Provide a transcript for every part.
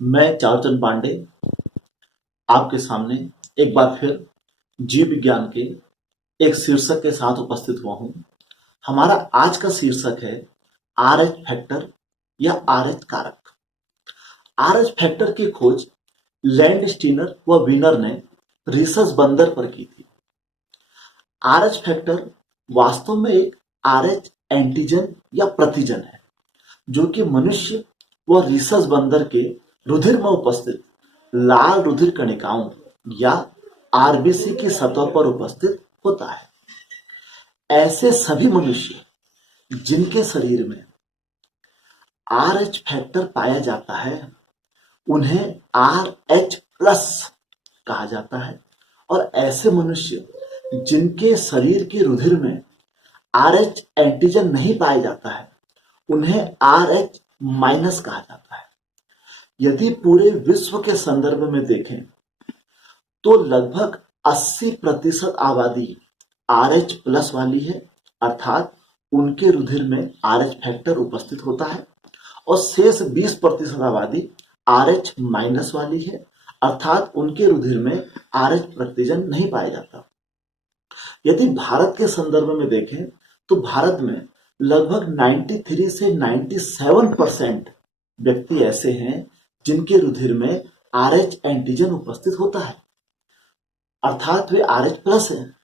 मैं चारुचंद पांडे आपके सामने एक बार फिर जीव विज्ञान के एक शीर्षक के साथ उपस्थित हुआ हूं। हमारा आज का शीर्षक है आर एच फैक्टर या आर एच कारक। आर एच फैक्टर की खोज लैंडस्टीनर व वीनर ने रिसर्च बंदर पर की थी। आर एच फैक्टर वास्तव में एक आर एच एंटीजन या प्रतिजन है जो कि मनुष्य व रिसर्च बंदर के रुधिर में उपस्थित लाल रुधिर कणिकाओं या आरबीसी की सतह पर उपस्थित होता है। ऐसे सभी मनुष्य जिनके शरीर में आर एच फैक्टर पाया जाता है उन्हें आर एच प्लस कहा जाता है, और ऐसे मनुष्य जिनके शरीर के रुधिर में आर एच एंटीजन नहीं पाया जाता है उन्हें आर एच माइनस कहा जाता है। यदि पूरे विश्व के संदर्भ में देखें तो लगभग 80% आबादी आर एच प्लस वाली है, अर्थात उनके रुधिर में आर एच फैक्टर उपस्थित होता है, और शेष 20% आबादी आर एच माइनस वाली है, अर्थात उनके रुधिर में आर एच प्रतिजन नहीं पाया जाता। यदि भारत के संदर्भ में देखें तो भारत में लगभग 93 से 97% व्यक्ति ऐसे हैं जिनके रुधिर में आर एच एंटीजन उपस्थित होता है, अर्थात वे आर एच प्लस है।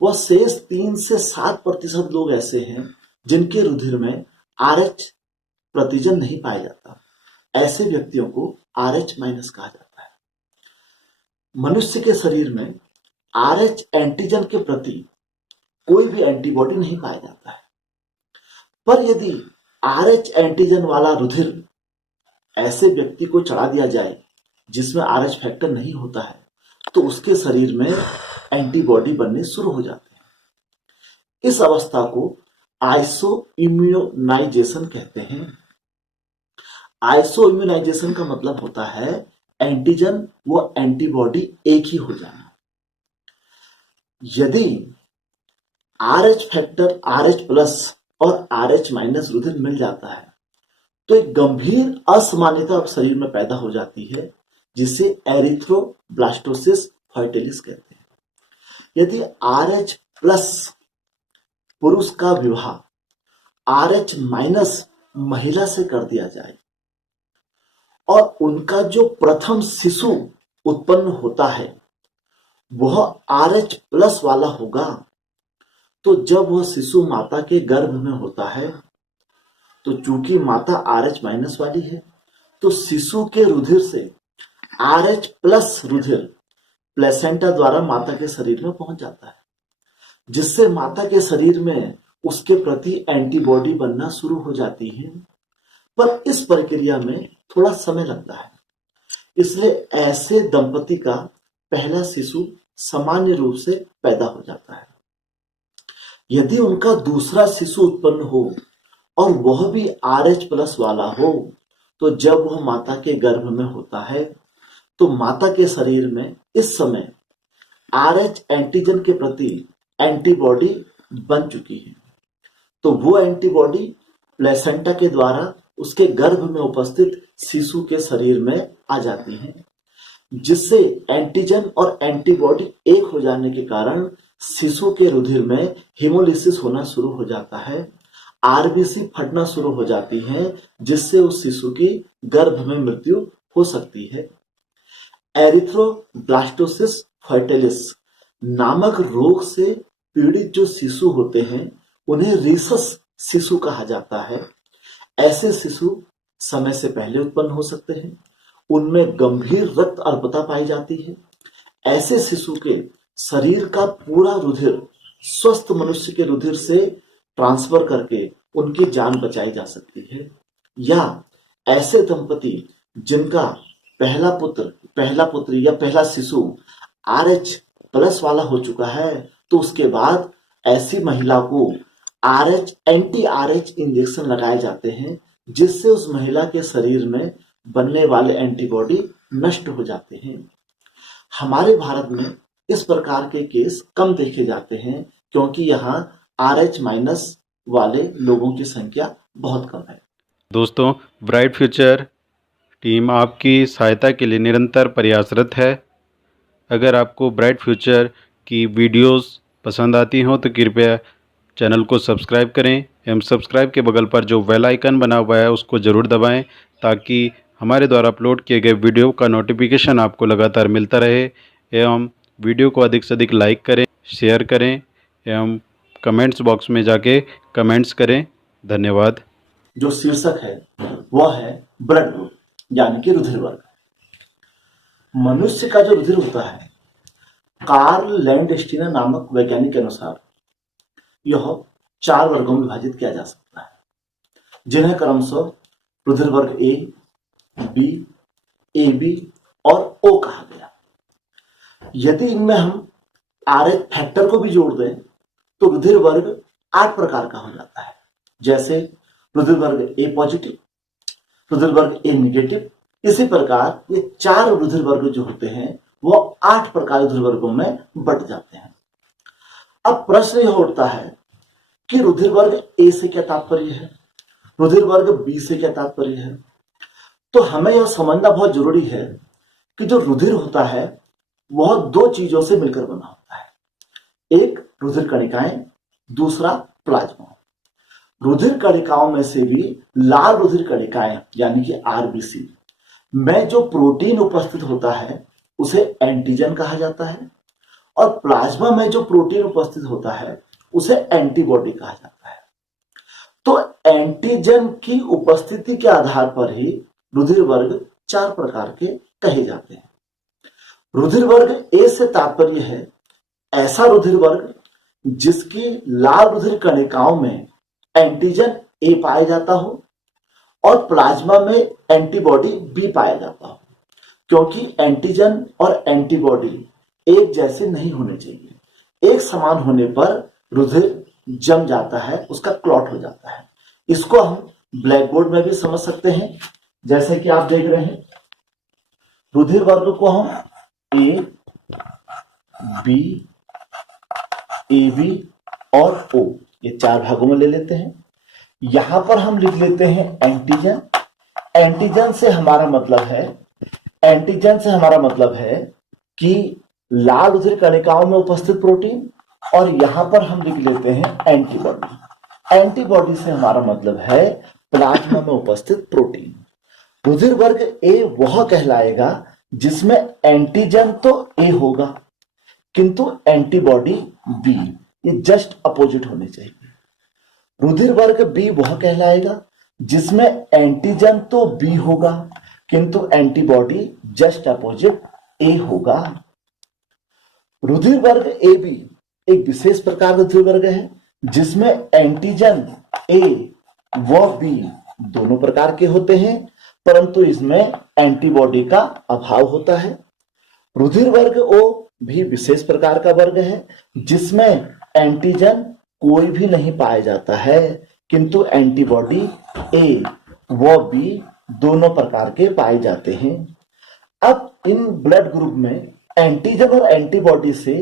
वह शेष 3 से 7% लोग ऐसे हैं जिनके रुधिर में आर एच प्रतिजन नहीं पाया जाता। ऐसे व्यक्तियों को आर एच माइनस कहा जाता है। मनुष्य के शरीर में आर एच एंटीजन के प्रति कोई भी एंटीबॉडी नहीं पाया जाता है, पर यदि आर एच एंटीजन वाला रुधिर ऐसे व्यक्ति को चढ़ा दिया जाए जिसमें आर एच फैक्टर नहीं होता है तो उसके शरीर में एंटीबॉडी बनने शुरू हो जाते हैं। इस अवस्था को आइसो इम्यूनाइजेशन कहते हैं। आइसो इम्यूनाइजेशन का मतलब होता है एंटीजन व एंटीबॉडी एक ही हो जाना। यदि R H factor, R H plus और आर एच माइनस रुधिर मिल जाता है तो एक गंभीर असमानता शरीर में पैदा हो जाती है जिसे एरिथ्रोब्लास्टोसिस फर्टिलिस कहते हैं। यदि आर एच प्लस पुरुष का विवाह आर एच माइनस महिला से कर दिया जाए और उनका जो प्रथम शिशु उत्पन्न होता है वह आर एच प्लस वाला होगा, तो जब वह शिशु माता के गर्भ में होता है तो चूंकि माता आर एच माइनस वाली है तो शिशु के रुधिर से आर एच प्लस रुधिर प्लेसेंटा द्वारा माता के शरीर में पहुंच जाता है, जिससे माता के शरीर में उसके प्रति एंटीबॉडी बनना शुरू हो जाती है। पर इस प्रक्रिया में थोड़ा समय लगता है, इसलिए ऐसे दंपति का पहला शिशु सामान्य रूप से पैदा हो जाता है। यदि उनका दूसरा शिशु उत्पन्न हो और वह भी आर एच प्लस वाला हो तो जब वह माता के गर्भ में होता है तो माता के शरीर में इस समय आर एच एंटीजन के प्रति एंटीबॉडी बन चुकी है, तो वो एंटीबॉडी प्लेसेंटा के द्वारा उसके गर्भ में उपस्थित शिशु के शरीर में आ जाती है, जिससे एंटीजन और एंटीबॉडी एक हो जाने के कारण शिशु के रुधिर में हीमोलिसिस होना शुरू हो जाता है, आरबीसी फटना शुरू हो जाती है, जिससे उस शिशु की गर्भ में मृत्यु हो सकती है। एरिथ्रोब्लास्टोसिस फर्टिलिस नामक रोग से पीड़ित जो शिशु होते हैं उन्हें रिसस शिशु कहा जाता है। ऐसे शिशु समय से पहले उत्पन्न हो सकते हैं, उनमें गंभीर रक्त अल्पता पाई जाती है। ऐसे शिशु के शरीर का पूरा रुधिर स्वस्थ मनुष्य के रुधिर से ट्रांसफर करके उनकी जान बचाई जा सकती है। या ऐसे दंपति जिनका पहला पुत्र या पहला शिशु आर एच प्लस वाला हो चुका है तो उसके बाद ऐसी महिला को R H anti R H injection लगाए जाते हैं, जिससे उस महिला के शरीर में बनने वाले एंटीबॉडी नष्ट हो जाते हैं। हमारे भारत में इस प्रकार के केस कम देखे जाते हैं क्योंकि यहाँ आर एच माइनस वाले लोगों की संख्या बहुत कम है। दोस्तों, ब्राइट फ्यूचर टीम आपकी सहायता के लिए निरंतर प्रयासरत है। अगर आपको ब्राइट फ्यूचर की वीडियोस पसंद आती हों तो कृपया चैनल को सब्सक्राइब करें एवं सब्सक्राइब के बगल पर जो बेल आइकन बना हुआ है उसको ज़रूर दबाएं ताकि हमारे द्वारा अपलोड किए गए वीडियो का नोटिफिकेशन आपको लगातार मिलता रहे। एवं वीडियो को अधिक से अधिक लाइक करें, शेयर करें एवं कमेंट्स बॉक्स में जाके कमेंट्स करें। धन्यवाद। जो शीर्षक है वह है ब्लड ग्रुप यानी कि रुधिर वर्ग। मनुष्य का जो रुधिर होता है, कार्ल लैंडस्टीनर नामक वैज्ञानिक के अनुसार यह 4 वर्गों में विभाजित किया जा सकता है, जिन्हें क्रमशः रुधिर वर्ग ए, बी, ए बी और ओ कहा गया। यदि इनमें हम RH फैक्टर को भी जोड़ दें तो रुधिर वर्ग 8 प्रकार का हो जाता है, जैसे रुधिर वर्ग ए पॉजिटिव, रुधिर वर्ग ए निगेटिव। इसी प्रकार ये 4 रुधिर वर्ग जो होते हैं वो 8 प्रकार रुधिर वर्गों में बंट जाते हैं। अब प्रश्न यह उठता है कि रुधिर वर्ग ए से क्या तात्पर्य है, रुधिर वर्ग बी से क्या तात्पर्य है। तो हमें यह समझना बहुत जरूरी है कि जो रुधिर होता है वह 2 चीजों से मिलकर बना होता है, एक रुधिर कणिकाएं, दूसरा प्लाज्मा। रुधिर कणिकाओं में से भी लाल रुधिर कणिकाएं यानी कि RBC में जो प्रोटीन उपस्थित होता है उसे एंटीजन कहा जाता है, और प्लाज्मा में जो प्रोटीन उपस्थित होता है उसे एंटीबॉडी कहा जाता है। तो एंटीजन की उपस्थिति के आधार पर ही रुधिर वर्ग 4 प्रकार के कहे जाते हैं। रुधिर वर्ग ए से तात्पर्य है ऐसा रुधिर वर्ग जिसकी लाल रुधिर कणिकाओं में एंटीजन ए पाया जाता हो और प्लाज्मा में एंटीबॉडी बी पाया जाता हो, क्योंकि एंटीजन और एंटीबॉडी एक जैसे नहीं होने चाहिए। एक समान होने पर रुधिर जम जाता है, उसका क्लॉट हो जाता है। इसको हम ब्लैक बोर्ड में भी समझ सकते हैं, जैसे कि आप देख रहे हैं रुधिर वर्ग को हम ए, बी, ए बी और ओ ये 4 भागों में ले लेते हैं। यहां पर हम लिख लेते हैं एंटीजन। एंटीजन से हमारा मतलब है कि लाल रुधिर कणिकाओं में उपस्थित प्रोटीन, और यहां पर हम लिख लेते हैं एंटीबॉडी। एंटीबॉडी से हमारा मतलब है प्लाज्मा में उपस्थित प्रोटीन। रुधिर वर्ग ए वह कहलाएगा जिसमें एंटीजन तो ए होगा किंतु एंटीबॉडी बी, ये जस्ट अपोजिट होने चाहिए। रुधिर वर्ग बी वह कहलाएगा जिसमें एंटीजन तो बी होगा किंतु एंटीबॉडी जस्ट अपोजिट ए होगा। रुधिर वर्ग ए बी एक विशेष प्रकार का रुधिर वर्ग है जिसमें एंटीजन ए व बी दोनों प्रकार के होते हैं, परंतु इसमें एंटीबॉडी का अभाव होता है। रुधिर वर्ग ओ भी विशेष प्रकार का वर्ग है जिसमें एंटीजन कोई भी नहीं पाया जाता है किंतु एंटीबॉडी ए व बी दोनों प्रकार के पाए जाते हैं। अब इन ब्लड ग्रुप में एंटीजन और एंटीबॉडी से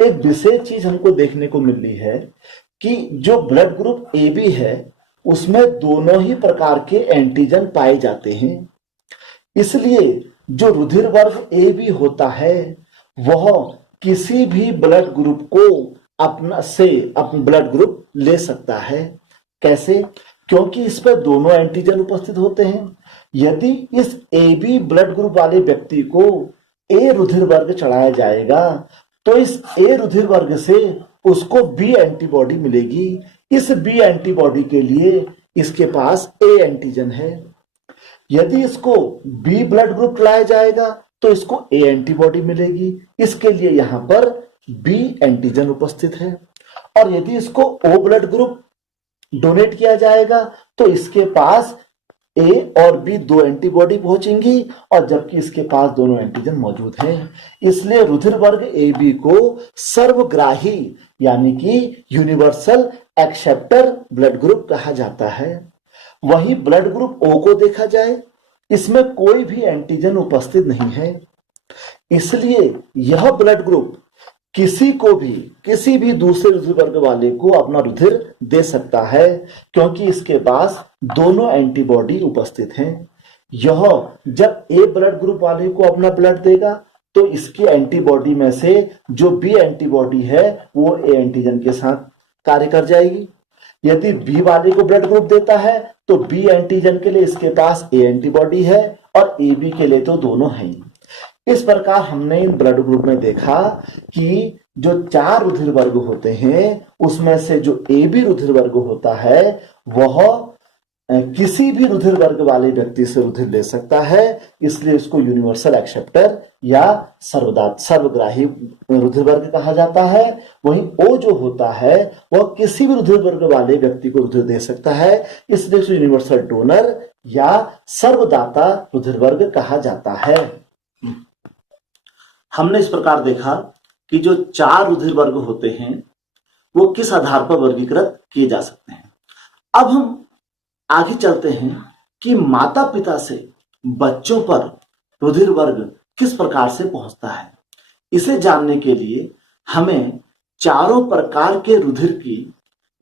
एक विशेष चीज हमको देखने को मिल रही है कि जो ब्लड ग्रुप ए बी है उसमें दोनों ही प्रकार के एंटीजन पाए जाते हैं। इसलिए जो रुधिर वर्ग ए बी होता है वह किसी भी ब्लड ग्रुप को अपना ब्लड ग्रुप ले सकता है। कैसे? क्योंकि इस पर दोनों एंटीजन उपस्थित होते हैं। यदि इस ए बी ब्लड ग्रुप वाले व्यक्ति को ए रुधिर वर्ग चढ़ाया जाएगा तो इस ए रुधिर वर्ग से उसको बी एंटीबॉडी मिलेगी। इस बी एंटीबॉडी के लिए इसके पास ए एंटीजन है। यदि इसको बी ब्लड ग्रुप चढ़ाया जाएगा तो इसको ए एंटीबॉडी मिलेगी, इसके लिए यहां पर बी एंटीजन उपस्थित है। और यदि इसको ओ ब्लड ग्रुप डोनेट किया जाएगा तो इसके पास ए और बी दो एंटीबॉडी पहुंचेंगी, और जबकि इसके पास दोनों एंटीजन मौजूद हैं। इसलिए रुधिर वर्ग ए बी को सर्वग्राही यानी कि यूनिवर्सल एक्सेप्टर ब्लड ग्रुप कहा जाता है। वहीं ब्लड ग्रुप ओ को देखा जाए, इसमें कोई भी एंटीजन उपस्थित नहीं है, इसलिए यह ब्लड ग्रुप किसी भी दूसरे रुधिर वर्ग वाले को अपना रुधिर दे सकता है, क्योंकि इसके पास दोनों एंटीबॉडी उपस्थित हैं। यह जब ए ब्लड ग्रुप वाले को अपना ब्लड देगा तो इसकी एंटीबॉडी में से जो बी एंटीबॉडी है वो ए एंटीजन के साथ कार्य कर जाएगी। यदि बी वाले को ब्लड ग्रुप देता है तो बी एंटीजन के लिए इसके पास ए एंटीबॉडी है और ए बी के लिए तो दोनों हैं। इस प्रकार हमने इन ब्लड ग्रुप में देखा कि जो 4 रुधिर वर्ग होते हैं उसमें से जो ए बी रुधिर वर्ग होता है वह किसी भी रुधिर वर्ग वाले व्यक्ति से रुधिर ले सकता है, इसलिए इसको यूनिवर्सल एक्सेप्टर या सर्वग्राही रुधिर वर्ग कहा जाता है। वहीं ओ जो होता है वह किसी भी रुधिर वर्ग वाले व्यक्ति को रुधिर दे सकता है, इसलिए इसको यूनिवर्सल डोनर या सर्वदाता रुधिर वर्ग कहा जाता है। हमने इस प्रकार देखा कि जो 4 रुधिर वर्ग होते हैं वो किस आधार पर वर्गीकृत किए जा सकते हैं। अब हम आगे चलते हैं कि माता पिता से बच्चों पर रुधिर वर्ग किस प्रकार से पहुंचता है। इसे जानने के लिए हमें चारों प्रकार के रुधिर की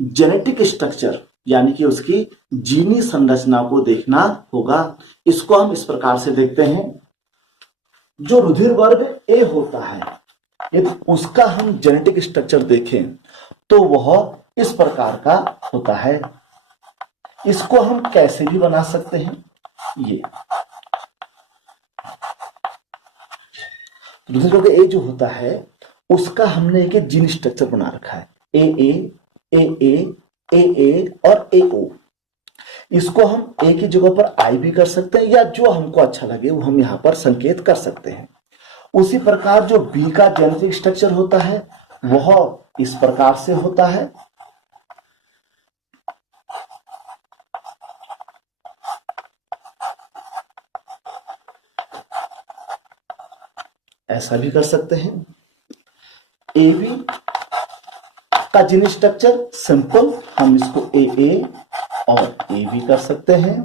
जेनेटिक स्ट्रक्चर यानी कि उसकी जीनी संरचना को देखना होगा। इसको हम इस प्रकार से देखते हैं। जो रुधिर वर्ग ए होता है यदि उसका हम जेनेटिक स्ट्रक्चर देखें तो वह इस प्रकार का होता है। इसको हम कैसे भी बना सकते हैं। ये रुधिर वर्ग ए जो होता है उसका हमने एक जीन स्ट्रक्चर बना रखा है, ए और AO। इसको हम ए की जगह पर आई भी कर सकते हैं या जो हमको अच्छा लगे वो हम यहाँ पर संकेत कर सकते हैं। उसी प्रकार जो बी का जेनेटिक स्ट्रक्चर होता है वह इस प्रकार से होता है। ऐसा भी कर सकते हैं। AB का जीन स्ट्रक्चर सिंपल, हम इसको AA और AB कर सकते हैं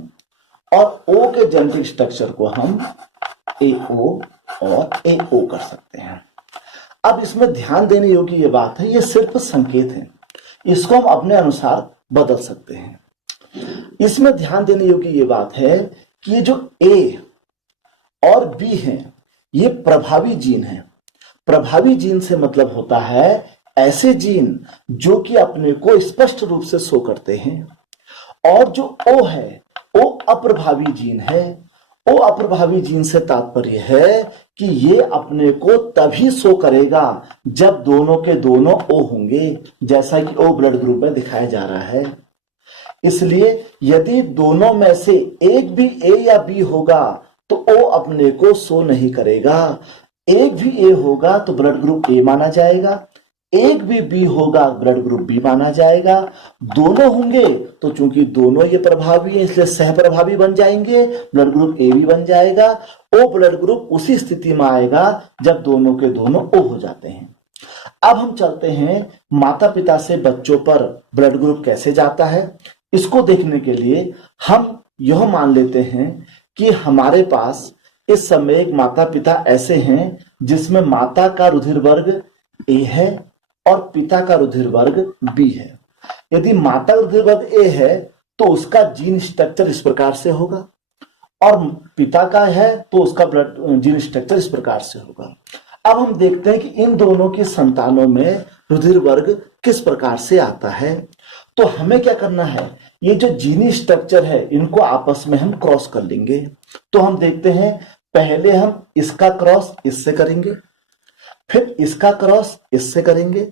और O के जेनेटिक स्ट्रक्चर को हम AO और AO कर सकते हैं। अब इसमें ध्यान देने योग्य ये बात है, ये सिर्फ संकेत है, इसको हम अपने अनुसार बदल सकते हैं। इसमें ध्यान देने योग्य ये बात है कि ये जो A और B है ये प्रभावी जीन है। प्रभावी जीन से मतलब होता है ऐसे जीन जो कि अपने को स्पष्ट रूप से शो करते हैं। और जो O है वो अप्रभावी जीन है। ओ अप्रभावी जीन से तात्पर्य है कि ये अपने को तभी शो करेगा जब दोनों के दोनों O होंगे, जैसा कि O ब्लड ग्रुप में दिखाया जा रहा है। इसलिए यदि दोनों में से एक भी A या B होगा तो O अपने को शो नहीं करेगा। एक भी A होगा तो ब्लड ग्रुप A माना जाएगा, एक भी B होगा ब्लड ग्रुप B माना जाएगा। दोनों होंगे तो चूंकि दोनों ये प्रभावी है इसलिए सह प्रभावी बन जाएंगे, ब्लड ग्रुप A भी बन जाएगा। O ब्लड ग्रुप उसी स्थिति में आएगा जब दोनों के दोनों O हो जाते हैं। अब हम चलते हैं माता पिता से बच्चों पर ब्लड ग्रुप कैसे जाता है। इसको देखने के लिए हम यह मान लेते हैं कि हमारे पास इस समय एक माता पिता ऐसे हैं जिसमें माता का रुधिर वर्ग A है और पिता का रुधिर वर्ग B है। यदि माता का रुधिर वर्ग A है तो उसका जीन स्ट्रक्चर इस प्रकार से होगा और पिता का है तो उसका ब्लड जीन स्ट्रक्चर इस प्रकार से होगा। अब हम देखते हैं कि इन दोनों की संतानों में रुधिर वर्ग किस प्रकार से आता है। तो हमें क्या करना है, ये जो जीनी स्ट्रक्चर है इनको आपस में हम क्रॉस कर लेंगे। तो हम देखते हैं पहले हम इसका क्रॉस इससे करेंगे, फिर इसका क्रॉस इससे करेंगे,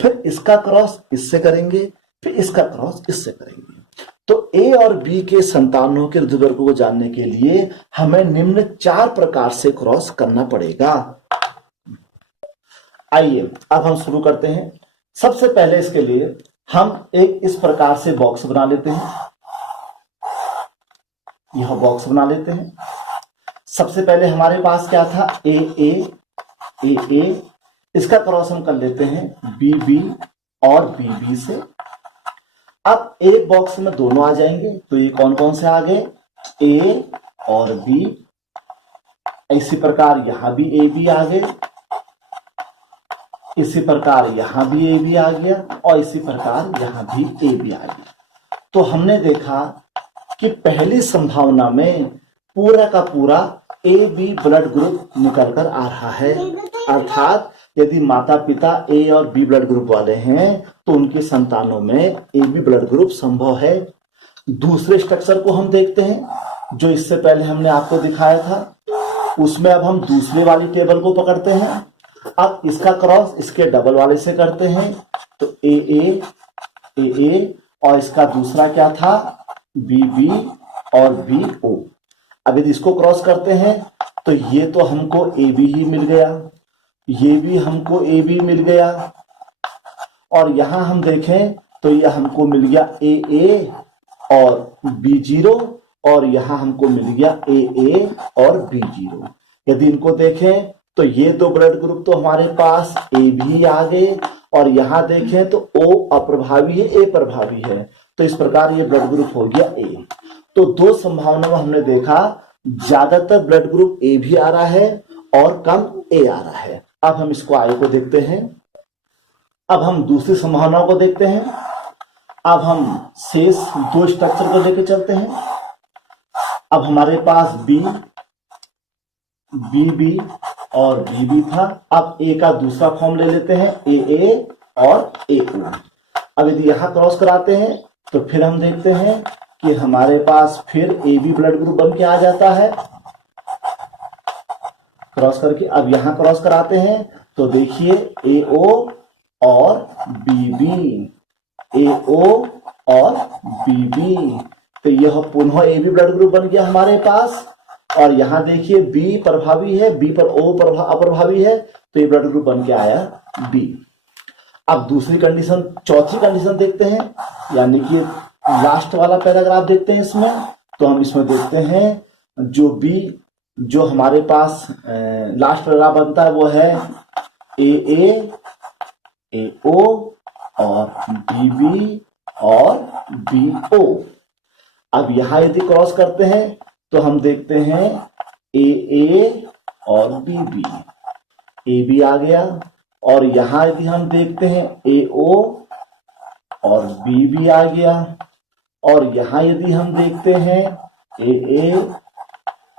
फिर इसका क्रॉस इससे करेंगे, फिर इसका क्रॉस इससे करेंगे। तो A और B के संतानों के रुधिर वर्ग को जानने के लिए हमें निम्न 4 प्रकार से क्रॉस करना पड़ेगा। आइए अब हम शुरू करते हैं। सबसे पहले इसके लिए हम एक इस प्रकार से बॉक्स बना लेते हैं। यह बॉक्स बना लेते हैं। सबसे पहले हमारे पास क्या था, AA, इसका क्रॉस हम कर लेते हैं BB और BB से। अब एक बॉक्स में दोनों आ जाएंगे, तो ये कौन कौन से आ गए, A और B। इसी प्रकार यहां भी AB आ गए, इसी प्रकार यहां भी AB आ गया और इसी प्रकार यहां भी AB आ गया। तो हमने देखा कि पहली संभावना में पूरा का पूरा ए बी ब्लड ग्रुप निकल कर आ रहा है। अर्थात यदि माता पिता ए और बी ब्लड ग्रुप वाले हैं तो उनकी संतानों में ए बी ब्लड ग्रुप संभव है। दूसरे स्ट्रक्चर को हम देखते हैं जो इससे पहले हमने आपको दिखाया था। उसमें अब हम दूसरे वाली टेबल को पकड़ते हैं। अब इसका क्रॉस इसके डबल वाले से करते हैं तो ए और इसका दूसरा क्या था, बी बी और बी ओ। अब यदि इसको क्रॉस करते हैं तो ये तो हमको ए बी ही मिल गया, ये भी हमको ए बी मिल गया, और यहां हम देखें तो ये हमको मिल गया ए और बी जीरो, और यहां हमको मिल गया ए और बी जीरो। यदि इनको देखें तो ये दो ब्लड ग्रुप तो हमारे पास ए भी आ गए, और यहां देखें तो ओ अप्रभावी है, ए प्रभावी है, तो इस प्रकार ये ब्लड ग्रुप हो गया ए। तो दो संभावना में हमने देखा ज्यादातर ब्लड ग्रुप ए भी आ रहा है और कम ए आ रहा है। अब हम इसको आगे को देखते हैं। अब हम दूसरी संभावनाओं को देखते हैं। अब हम शेष दो स्ट्रक्चर को लेकर चलते हैं। अब हमारे पास बी बी और बी बी था। अब ए का दूसरा फॉर्म ले लेते हैं, ए और ए ओ। अब यदि यहां क्रॉस कराते हैं तो फिर हम देखते हैं कि हमारे पास फिर ए बी ब्लड ग्रुप बन के आ जाता है क्रॉस करके। अब यहां क्रॉस कराते हैं तो देखिए ए ओ और बी बी, ए ओ और बी बी, तो यह पुनः ए बी ब्लड ग्रुप बन गया हमारे पास। और यहां देखिए बी प्रभावी है, बी पर ओ अप्रभावी है, तो ये ब्लड ग्रुप बन के आया बी। अब दूसरी कंडीशन, चौथी कंडीशन देखते हैं, यानी कि लास्ट वाला पैराग्राफ देखते हैं इसमें। तो हम इसमें देखते हैं जो बी, जो हमारे पास लास्ट पैराग्राफ बनता है वो है ए ओ और बी बी और बी ओ। अब यहां यदि क्रॉस करते हैं तो हम देखते हैं ए और बी बी आ गया, और यहां यदि हम देखते हैं ए ओ और बी बी आ गया, और यहां यदि हम देखते हैं ए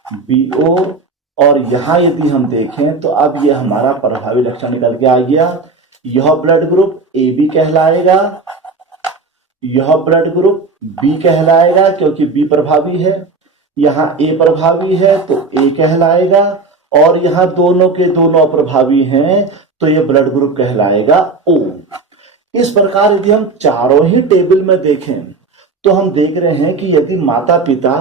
बी ओ, और यहां यदि हम देखें तो अब ये हमारा प्रभावी लक्षण निकल के आ गया। यह ब्लड ग्रुप ए बी कहलाएगा, यह ब्लड ग्रुप बी कहलाएगा क्योंकि बी प्रभावी है, यहाँ ए प्रभावी है तो ए कहलाएगा, और यहाँ दोनों के दोनों अप्रभावी हैं तो ये ब्लड ग्रुप कहलाएगा ओ। इस प्रकार यदि हम चारों ही टेबल में देखें तो हम देख रहे हैं कि यदि माता पिता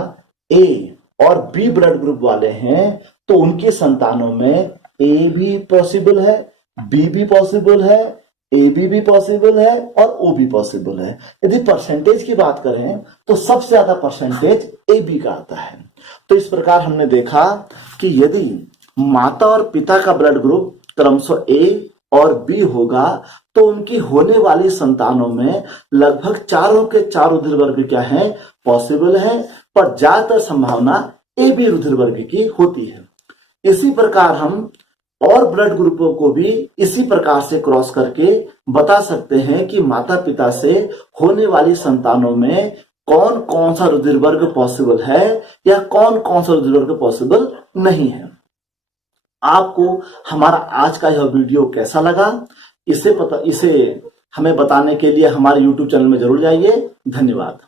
ए और बी ब्लड ग्रुप वाले हैं तो उनके संतानों में ए भी पॉसिबल है, बी भी पॉसिबल है, ए बी भी पॉसिबल है और ओ भी पॉसिबल है। यदि परसेंटेज की बात करें तो सबसे ज्यादा परसेंटेज ए बी का आता है। तो इस प्रकार हमने देखा कि यदि माता और पिता का ब्लड ग्रुप क्रमशः ए और बी होगा तो उनकी होने वाली संतानों में लगभग चारों के चार रुधिर वर्ग क्या है, पॉसिबल है, पर ज्यादातर संभावना ए बी रुधिर वर्ग की होती है। इसी प्रकार हम और ब्लड ग्रुपों को भी इसी प्रकार से क्रॉस करके बता सकते हैं कि माता पिता से होने वाली संतानों में कौन कौन सा रुधिर वर्ग पॉसिबल है या कौन कौन सा रुधिर वर्ग पॉसिबल नहीं है। आपको हमारा आज का यह वीडियो कैसा लगा, इसे हमें बताने के लिए हमारे YouTube चैनल में जरूर जाइए। धन्यवाद।